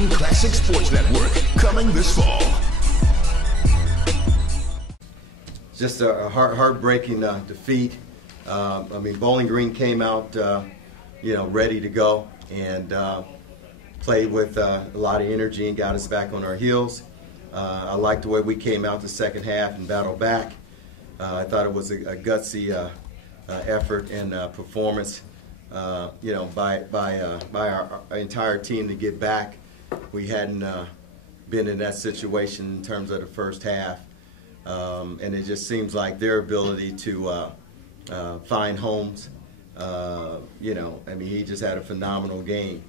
Wisconsin Classic Sports Network, coming this fall. Just a heartbreaking defeat. I mean, Bowling Green came out, ready to go and played with a lot of energy and got us back on our heels. I liked the way we came out the second half and battled back. I thought it was a gutsy effort and performance, by our entire team to get back. We hadn't been in that situation in terms of the first half. And it just seems like their ability to find homes, he just had a phenomenal game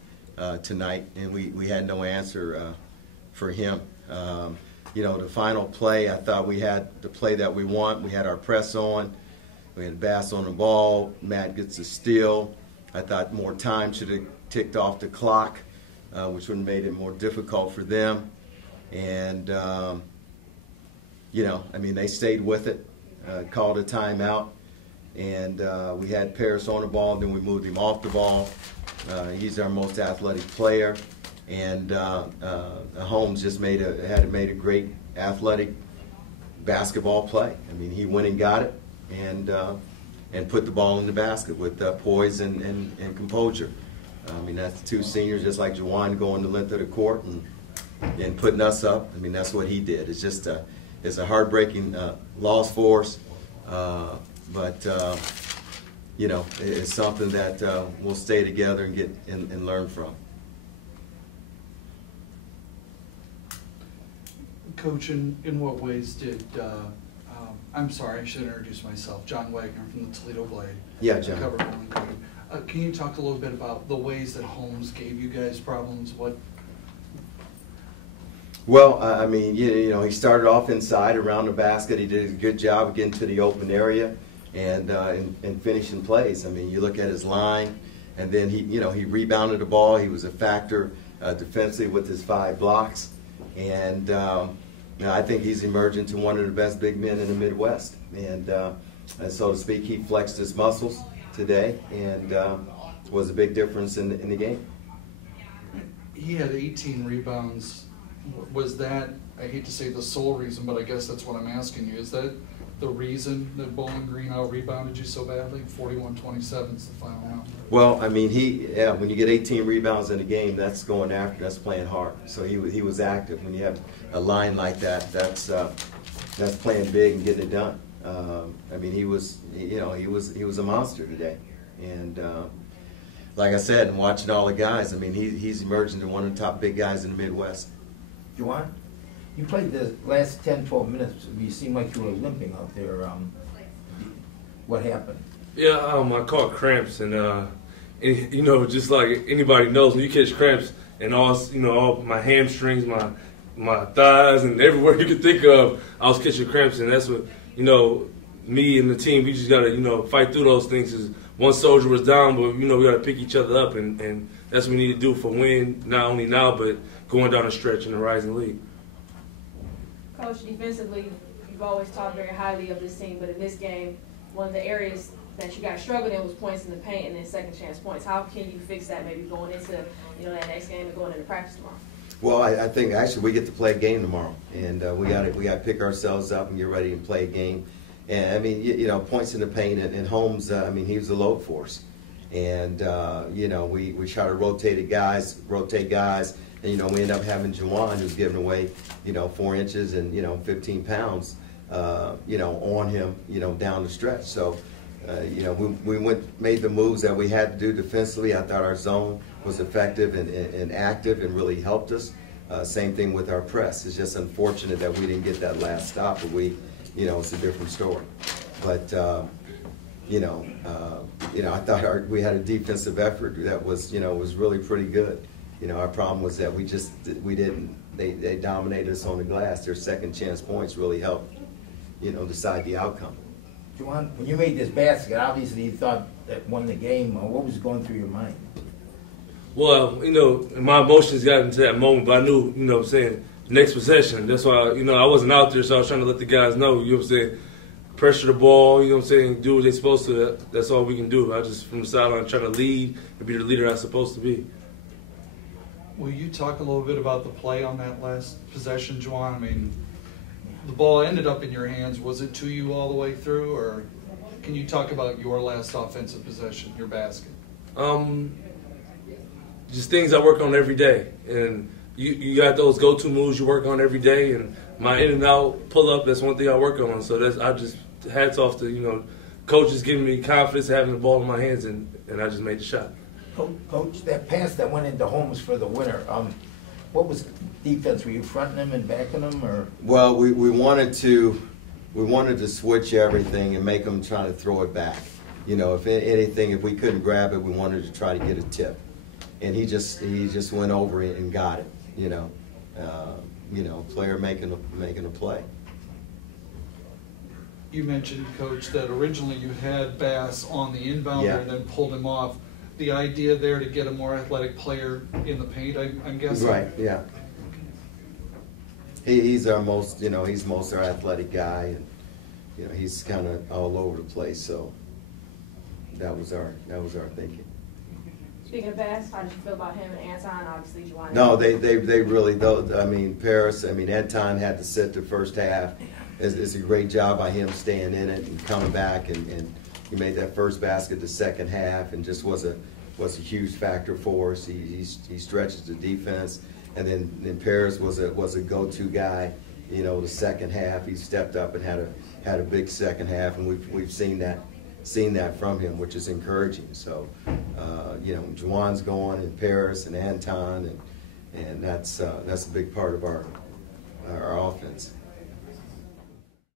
tonight, and we had no answer for him. The final play, I thought we had the play that we want. We had our press on. We had Bass on the ball. Matt gets a steal. I thought more time should have ticked off the clock, which would have made it more difficult for them. And they stayed with it, called a timeout, and we had Paris on the ball, then we moved him off the ball. He's our most athletic player, and Holmes just made a great athletic basketball play. I mean, he went and got it and put the ball in the basket with poise and composure. I mean, that's two seniors, just like Juwan, going the length of the court and putting us up. I mean, that's what he did. It's just it's a heartbreaking loss for us, but it's something that we'll stay together and get and learn from. Coach, in what ways did I'm sorry, I should introduce myself. John Wagner from the Toledo Blade. Yeah, John. Cover Bowling Green. Can you talk a little bit about the ways that Holmes gave you guys problems? What? Well, he started off inside around the basket. He did a good job of getting to the open area and finishing plays. I mean, you look at his line, and then he rebounded the ball. He was a factor defensively with his 5 blocks, and I think he's emerged into one of the best big men in the Midwest. And so to speak, he flexed his muscles today, and was a big difference in the game. He had 18 rebounds. Was that, I hate to say the sole reason, but I guess that's what I'm asking you. Is that the reason that Bowling Green out-rebounded you so badly? 41-27 is the final round. Well, I mean, when you get 18 rebounds in a game, that's going after, that's playing hard. So he was active. When you have a line like that, that's playing big and getting it done. He was a monster today. And like I said, and watching all the guys, I mean, he's emerged into one of the top big guys in the Midwest. Juwan, you played the last 10, 12 minutes. You seemed like you were limping out there. What happened? Yeah, I caught cramps, and just like anybody knows, when you catch cramps and all my hamstrings, my thighs, and everywhere you could think of, I was catching cramps, and that's what me and the team, we just gotta fight through those things. Cause one soldier was down, but we gotta pick each other up, and that's what we need to do for win, not only now but going down the stretch in the Rising League. Coach, defensively, you've always talked very highly of this team, but in this game, one of the areas that you guys struggled in was points in the paint and then second chance points. How can you fix that maybe going into that next game and going into practice tomorrow? Well, I think actually we get to play a game tomorrow, and we got to pick ourselves up and get ready and play a game. And I mean, points in the paint and Holmes. He was a load force, and we try to rotate guys. And, we end up having Juwan, who's giving away, 4 inches and, 15 pounds, on him, down the stretch. So, we made the moves that we had to do defensively. I thought our zone was effective and active and really helped us. Same thing with our press. It's just unfortunate that we didn't get that last stop, but it's a different story. But, I thought we had a defensive effort that was really pretty good. Our problem was that they dominated us on the glass. Their second chance points really helped, decide the outcome. Juwan, when you made this basket, obviously you thought that won the game. What was going through your mind? Well, my emotions got into that moment, but I knew, next possession. That's why, I wasn't out there, so I was trying to let the guys know, pressure the ball, do what they're supposed to. That's all we can do. I just, from the sideline, trying to lead and be the leader I'm supposed to be. Will you talk a little bit about the play on that last possession, Juwan? I mean, the ball ended up in your hands. Was it to you all the way through, or can you talk about your last offensive possession, your basket? Just things I work on every day, and you got those go-to moves you work on every day, and my in and out pull up. That's one thing I work on. So I just hats off to coaches giving me confidence having the ball in my hands, and I just made the shot. Coach, that pass that went into Holmes for the winner, what was defense? Were you fronting him and backing him, or? Well, we wanted to switch everything and make them try to throw it back. If anything, if we couldn't grab it, we wanted to try to get a tip, and he just went over it and got it. Player making a play. You mentioned, Coach, that originally you had Bass on the inbounder Yeah. and then pulled him off. The idea there to get a more athletic player in the paint, I'm guessing? Right, yeah. He's our most, he's most our athletic guy, and he's kind of all over the place. So that was our thinking. Speaking of Bass, how did you feel about him and Anton? Obviously, Juwan. No, they really, Paris, Anton had to sit the first half. It's a great job by him staying in it and coming back, and he made that first basket the second half, and just was a huge factor for us. He stretches the defense, and then Paris was a go-to guy. The second half he stepped up and had a big second half, and we've seen that from him, which is encouraging. So Juwan's going, and Paris and Anton, and that's a big part of our offense.